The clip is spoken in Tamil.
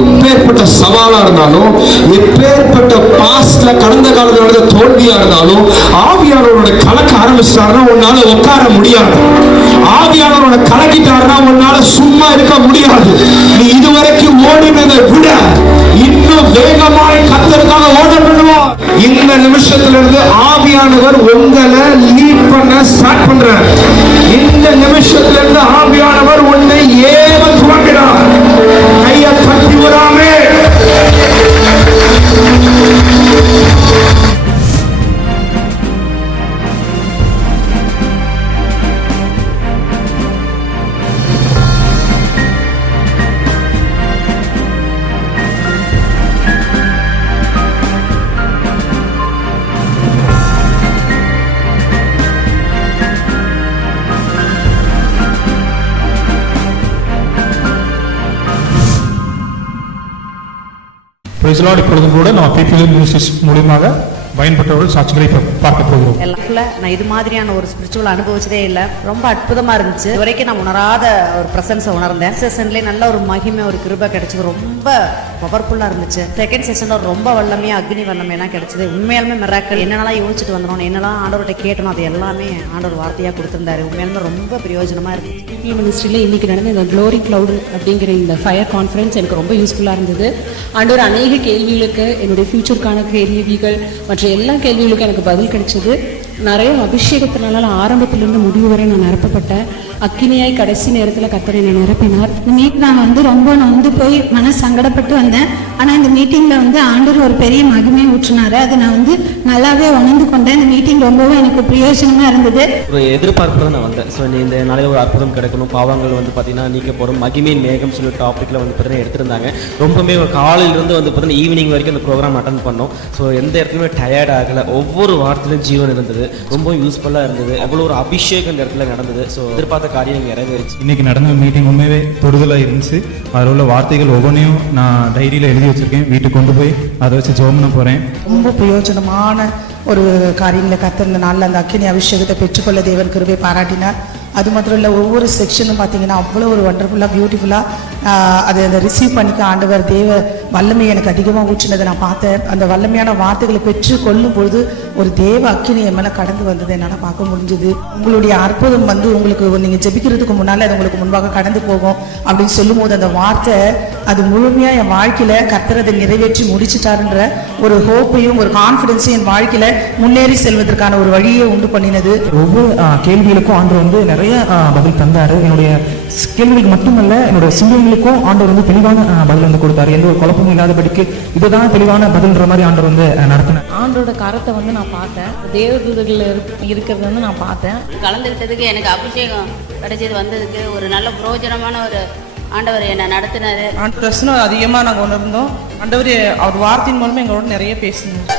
எப்பேற்பட்ட சவாலா இருந்தாலும், எப்பேற்பட்ட பாஸ்ட்ல கடந்த காலத்துல நடந்த தோல்வியா இருந்தாலும், ஆவியானவரோட கலக்க ஆரம்பிச்சிட்டாருன்னா உன்னால உட்கார முடியாது. ஆவியானவரோட கலக்கிட்டாருன்னா உன்னால சும்மா இருக்க முடியாது. நீ இதுவரைக்கும் ஓடினதை விட இன்னும் வேகமாய் கர்த்தருக்காக ஓட பண்ணுவோம். இந்த நிமிஷத்துல இருந்து ஆவியானவர் உங்களை லீட் பண்ண ஸ்டார்ட் பண்றார். இந்த நிமிஷத்துல இருந்து ஆவியானவர் உன்னை ஏவ துவங்கினார். கையை தட்டி விடாமே. இப்பொழுதும் கூட நம்ம PPL மினிஸ்ட்ரிஸ் மூலமாக பயன்பட்டவர்கள் சாட்சிகளை பார்க்க போகிறோம். நான் இது மாதிரியான ஒரு ஸ்பிரிச்சுவல் அனுபவிச்சதே இல்லை. ரொம்ப அற்புதமா இருந்துச்சு. இது வரைக்கும் நான் உணராத ஒரு பிரசன்ஸை உணர்ந்தேன். செஷன்லேயே நல்ல ஒரு மகிமை, ஒரு கிருபை கிடைச்சது. ரொம்ப பவர்ஃபுல்லா இருந்துச்சு. செகண்ட் செஷன்ல ரொம்ப வல்லமையா, அக்னி வல்லமையெல்லாம் கிடைச்சது. உண்மையாலுமே மிராக்கிள். என்னென்னலாம் யோசிச்சுட்டு வந்தோம், என்னெல்லாம் ஆண்டவர்கிட்ட கேட்டணும், அது எல்லாமே ஆண்டவர் வார்த்தையா கொடுத்திருந்தாரு. உண்மையாலுமே ரொம்ப பிரயோஜனமா இருந்துச்சு. PPL மினிஸ்ட்ரியில் இன்னைக்கு நடந்த இந்த க்ளோரி கிளவுட் அப்படிங்கிற இந்த ஃபயர் கான்ஃபரன்ஸ் எனக்கு ரொம்ப யூஸ்ஃபுல்லாக இருந்தது. ஆண்டவர் அநேக கேள்விகளுக்கு, என்னுடைய ஃபியூச்சருக்கான கேள்விகள் மற்ற எல்லா கேள்விகளுக்கும் எனக்கு பதில் கிடைச்சது. நிறைய அபிஷேகத்தினால ஆரம்பத்திலிருந்து முடிவு வரை நான் நிரப்பப்பட்டேன். அக்கினியாய் கடைசி நேரத்தில் கர்த்தர் என்னை நிரப்பினார். இந்த மீட் நான் ரொம்ப நொந்து போய் மன சங்கடப்பட்டு வந்தேன். ஆனால் இந்த மீட்டிங்கில் ஆண்டவர் ஒரு பெரிய மகிமையை ஊற்றினார். அதை நான் நல்லாவே உணர்ந்து கொண்டேன். இந்த மீட்டிங் ரொம்பவும் எனக்கு பிரயோஜனமாக இருந்தது. ஒரு எதிர்பார்ப்பு நான் வந்தேன். ஸோ இந்த நாளையில் ஒரு அற்புதம் கிடைக்கணும், பாவங்கள் பார்த்தீங்கன்னா நீக்கப்படும், மகிமையின் மேகம் சொல்லி டாப்பிக்கில் பார்த்தீங்கன்னா எடுத்திருந்தாங்க. ரொம்பவே காலையிலிருந்து பார்த்தீங்கன்னா ஈவினிங் வரைக்கும் அந்த ப்ரோக்ராம் அட்டன் பண்ணோம். ஸோ எந்த இடத்துலையுமே டயர்ட் ஆகலை. ஒவ்வொரு வாரத்திலும் ஜீவன் இருந்தது. ரொம்ப யூஸ்ஃபுல்லாக இருந்தது. அவ்வளோ ஒரு அபிஷேகம் இந்த இடத்துல நடந்தது. ஸோ எதிர்பார்த்த காரியம் நிறைவேறிச்சு. இன்னைக்கு நடந்த மீட்டிங் உண்மையே தொடுதலாக இருந்துச்சு. அதில் உள்ள வார்த்தைகள் ஒவ்வொன்றையும் நான் டைரியில் எழுதி வச்சிருக்கேன். வீட்டுக்கு கொண்டு போய் அதை வச்சு ஜெபம் பண்ண போகிறேன். ரொம்ப பிரயோஜனமான ஒரு காரியங்களை கர்த்தர் இந்த நாளில் அந்த அக்கினி அபிஷேகத்தை பெற்றுக்கொள்ள தேவன் கிருபை பாராட்டினார். அது மாத்திரம் இல்லை, ஒவ்வொரு செக்ஷனும் பார்த்தீங்கன்னா அவ்வளோ ஒரு ஒண்டர்ஃபுல்லாக பியூட்டிஃபுல்லாக அதை ரிசீவ் பண்ணிக்க ஆண்டவர் தேவ வல்லமை எனக்கு அதிகமாக ஊற்றினதை நான் பார்த்தேன். அந்த வல்லமையான வார்த்தைகளை பெற்று கொள்ளும் பொழுது ஒரு தேவ அக்கினி என் மேலே கடந்து வந்ததை என்னால் பார்க்க முடிஞ்சுது. உங்களுடைய அற்புதம் உங்களுக்கு நீங்கள் ஜெபிக்கிறதுக்கு முன்னால் அது உங்களுக்கு முன்பாக கடந்து போகும் அப்படின்னு சொல்லும் போது அந்த வார்த்தை அது முழுமையாக என் வாழ்க்கையில் கர்த்தர் அதை நிறைவேற்றி முடிச்சிட்டாருன்ற ஒரு ஹோப்பையும் ஒரு கான்ஃபிடென்ஸையும் என் வாழ்க்கையில் முன்னேறி செல்வதற்கான ஒரு வழியை உண்டு பண்ணினது. ஒவ்வொரு கேள்விகளுக்கும் ஆண்டவர் நிறைய பதில் தந்தாரு. என்னுடைய கேள்விகளுக்கு மட்டுமல்ல, என்னுடைய சிந்தனைகளுக்கும் ஆண்டவர் தெளிவான பதில் கொடுத்தாரு. எந்த ஒரு குழப்பமும் இல்லாதபடிக்கு இதுதான் தெளிவான பதில்ன்ற மாதிரி ஆண்டவர் நடத்தினார். ஆண்டோட கரத்தை நான் பார்த்தேன். தேவதூதர்கள் இருக்கிறது நான் பார்த்தேன். கலந்துக்கிட்டதுக்கு எனக்கு அபிஷேகம் கிடைச்சது வந்ததுக்கு ஒரு நல்ல பிரயோஜனமான ஒரு ஆண்டவர் என்னை நடத்தினாரு. பிரச்சனை அதிகமாக நாங்கள் உணர்ந்தோம். ஆண்டவர் அவர் வார்த்தையின் மூலமாக எங்களோட நிறைய பேசினார்.